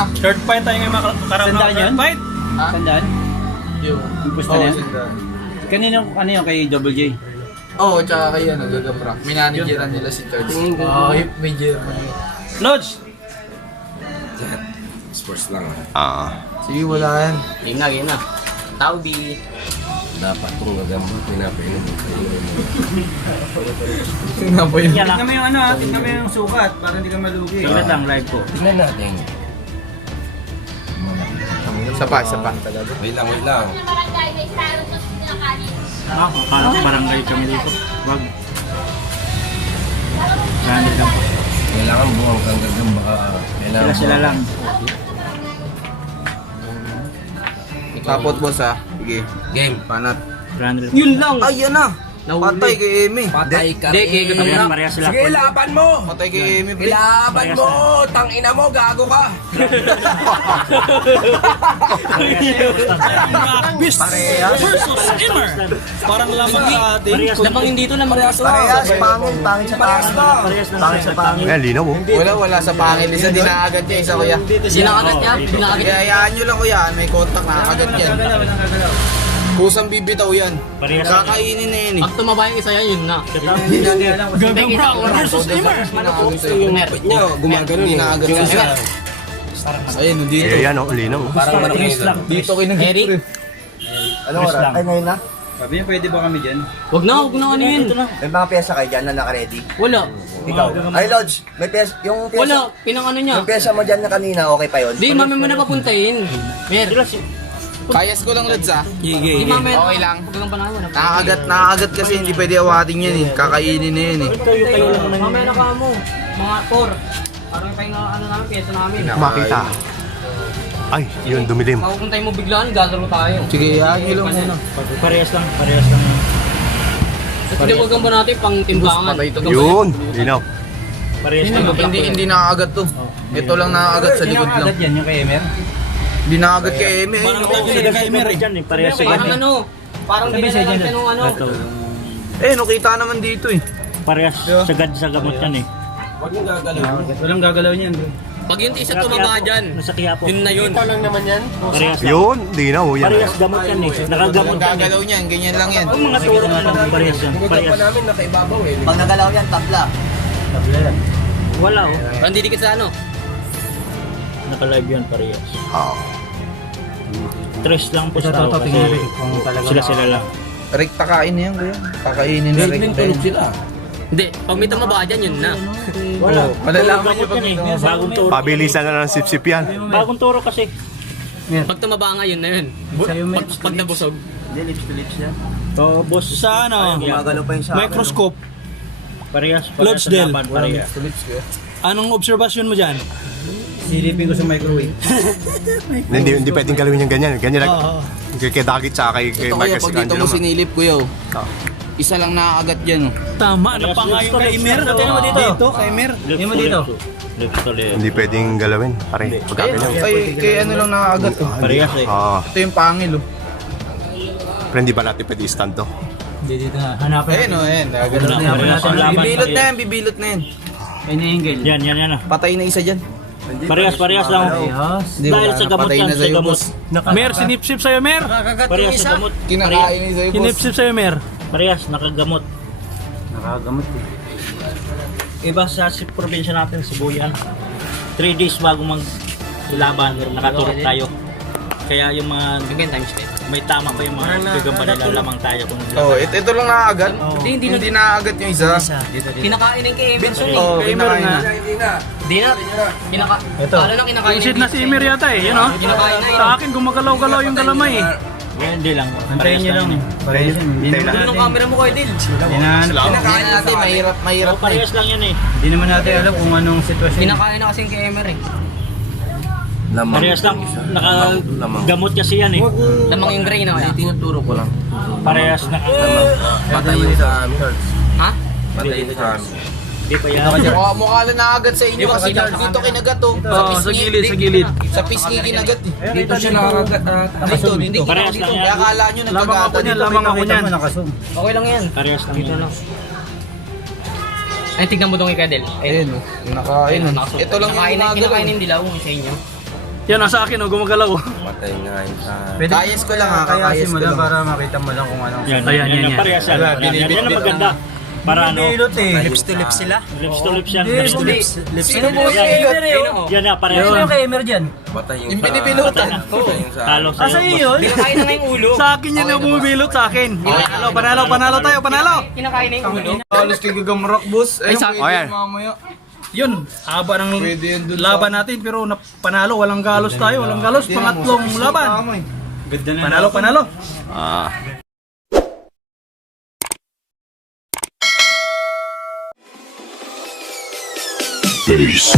na. Third fight tayo ngayon makarap na third fight. Ha? Sandaan? Yung. Gusto na yan? Kanino yun kay Double J? Oo, tsaka kayo nagagabra. Minanageran nila si Charles. Oo, may German. Lodge! Sports lang. Sige, wala yan. Game na. Taubi. Dapat itong gagamot, pinapainom mo. Tingnan po yun. Tignan mo yung tignan mo yung sukat para hindi ka malugi. Tingnan lang live ko. Tingnan natin. Isa pa. Wait lang. Parang barangay kami dito. Wag. Grande lang po. Kailangan buwang kang gagam, baka kailangan Sila lang. Tapot boss ha. Sige. Game. Panat. Grande lang. Yun lang. Ay, yan na. Patay kay Amy. Patay ka Hindi, kay Gagamra. Parehas sila. Sige, laban mo! Patay kay Amy. Ilaban mo! Tangina mo, gago ka! Beast versus Immer. Parang lamang sa atin. Lamangin dito lang. Parehas, pangit sa pangit. Pangit sa pangit. Ayan, linaw mo. Wala sa pangit. Isa dinaagat niya isa kuya. Sinakagat niya. Pinakagat Kaya hayaan nyo lang kuya. May kontak nakakagat yan. Kusang bibitaw yan. Kakainin na yan eh. Pag tumaba yung isa yan, yun na. Gagamra versus Immer. Niya, gumagano Hindi naagat siya. Ayun, dito. Ayan, linaw. Parang manang Dito kayo Eric? Ano oras? Ay, ngayon na? Sabi niya, pwede ba kami dyan? Wag na ano yun. May mga pyesa kayo dyan na naka-ready? Wala. Ikaw? Ay, Lodge, may pyesa, yung pyesa, Wala. Pinang ano niya. yung pyesa mo dyan na kanina, okay pa yun? Di, mami mo na papuntayin. Mer. Kayas ko lang Lods ha. Di, mami. Okay lang. Huwag kang panawan. Nakakagat kasi hindi pwede awatin yan eh. Kakainin na yan eh. Mamaya na ka mo. Mga 4. Parang kayo na ano namin, pyesa namin. Makita. Ay, yun, dumilim. Mapupuntahin mo biglaan, gagaro tayo. Sige, hayaan nyo lang muna. Parehas lang. At tinawagan ba natin pang timbangan? Yun, linaw. Parehas lang. Hindi nakakagat to. Ito lang nakakagat sa likod lang. yan yung kay Emer? Hindi nakakagat kay Amy. Parang nagkakagat kay Immer eh. Parehas Parang ano, parang binala natin nung ano. Eh, nakita naman dito eh. Parehas sagad sa gamot yan eh. Huwag yung gagalaw. Walang gagalaw niyan. Pag yung isa tumaba dyan, Nasa Quiapo. yun na yun. Parehas lang. Yun, linaw. Yan. Parehas gamot yan eh. Nakagamot Ang yan eh. gagalaw niyan, ganyan lang yan. Ang mga turo na parehas yan. Gumagawa Parehas. namin, nakaibabaw eh. Pag nagalaw yan, tabla. Wala oh. Parang didikit sa ano. Naka-live yan parehas. Ah. Tres lang po sa tao kasi sila lang. Rekta kain na yan kuya. Kakainin na rekta Tulog yan. sila. Hindi, pag may tumaba dyan, yun na. Wala. Malalaman niyo pag yan eh. Bagong turo. Pabilisan na ng sip-sip yan. Bagong turo kasi. Pag tumaba nga, yun na yun. Pag nabusog. Oh, boss. Sa ano, Gumagalaw pa yung sa microscope, Parehas. Lodge Del. Parehas. anong observation mo dyan? Silipin ko sa microwave. Hindi pwedeng galawin yung ganyan. Ganyan lang. Oo. Kay Dagit sa kay Ito kuya, Marcus pag dito mo Angelo. sinilip kuya. Ah. Isa lang nakakagat dyan oh. Tama, napangayon kay Immer. Tingnan mo dito. Dito, kay Immer. Tingnan mo dito. Hindi pwedeng galawin. Pare, pagka ganyan. Kay ano lang nakakagat oh. Parehas eh. Ito yung pangil oh. Pero hindi ba natin pwede i-stand to? Dito na. Hanapin. Ayun oh, ayan. Nakaganon na yan. Parehas ang laban. Bibilot na yan, bibilot na yan. Yan. Patay na isa dyan. Parehas lang. Hindi, Dahil wala sa na. gamot Patay yan, na sa sa'yo gamot. boss. Mer, sinipsip sa'yo, Mer. Parehas sa gamot. Kinakain na sa'yo boss. Sinipsip sa'yo, Mer. Parehas, nakagamot. Iba sa probinsya natin, Sibuyan. 3 days bago mag-laban, nakaturot tayo. Kaya yung mga Again, times 10. may tama pa yung mga gagamba nila lamang tayo kung Oh, ito lang nakakagat. Hindi nakakagat yung isa. Kinakain ng kay Emerson eh. Oh, kinakain na. Di na. Kala na kinakain. Isid na si Immer yata eh, yun oh. Kinakain na Sa akin, gumagalaw-galaw yung galamay eh. hindi lang. Antayin nyo lang. Ano ng camera mo kayo, Dil? Kinakain natin, mahirap na eh. Parehas lang yan eh. Hindi naman natin alam kung anong sitwasyon. Kinakain na kasi kay Emer eh. Lamang. Parehas lang. Nakagamot kasi yan eh. Lamang yung gray na kaya. Tinuturo ko lang. Parehas na. Patay yun sa amin. Ha? Patay yun sa amin. Hindi pa yan. Mukha lang nakakagat sa inyo kasi dito kinagat oh. Sa gilid, sa gilid. Sa pisngi kinagat eh. Dito siya nakakagat. Dito, hindi Parehas dito. lang yan. Kaya akala nyo nagkagatan dito. Lamang ako niyan. Okay lang yan. Parehas lang yan. Ay, tignan mo dong kay Del. Ayun oh. Nakain oh. Ito lang yung Kinakain gumagalaw. ng dilaw sa inyo. Yan, nasa akin, gumagalaw. Patay nga yun sa... Pwede Kayas ko lang ha, kayasin kakayas mo ko lang lang. para makita mo lang kung anong... Yan, Ayan, yan, yan, yan. yan. Parehas yan. Wala, Yan, binibit yan ang din maganda. Para ano, Bilot eh. Lips to lips sila. lips to lips yan. Lips to Lips. lips. Sino po yung Emer eh? Yan na, parehas Ano yan. yung kay Emer dyan? Patay yung Yung sa... binibilutan. Patay yung sa... Talo Ah, sa'yo yun? Kinakain na nga yung ulo. Sa akin yan yung bumibilot sa akin. Panalo tayo, panalo. Kinakain na yung ulo. Halos kay gagamrak, boss. Ay, sa- pwede mamaya. Yun, haba ng Pwede yun dun laban natin pero panalo, walang galos tayo, walang galos, pangatlong laban. Panalo. Peace.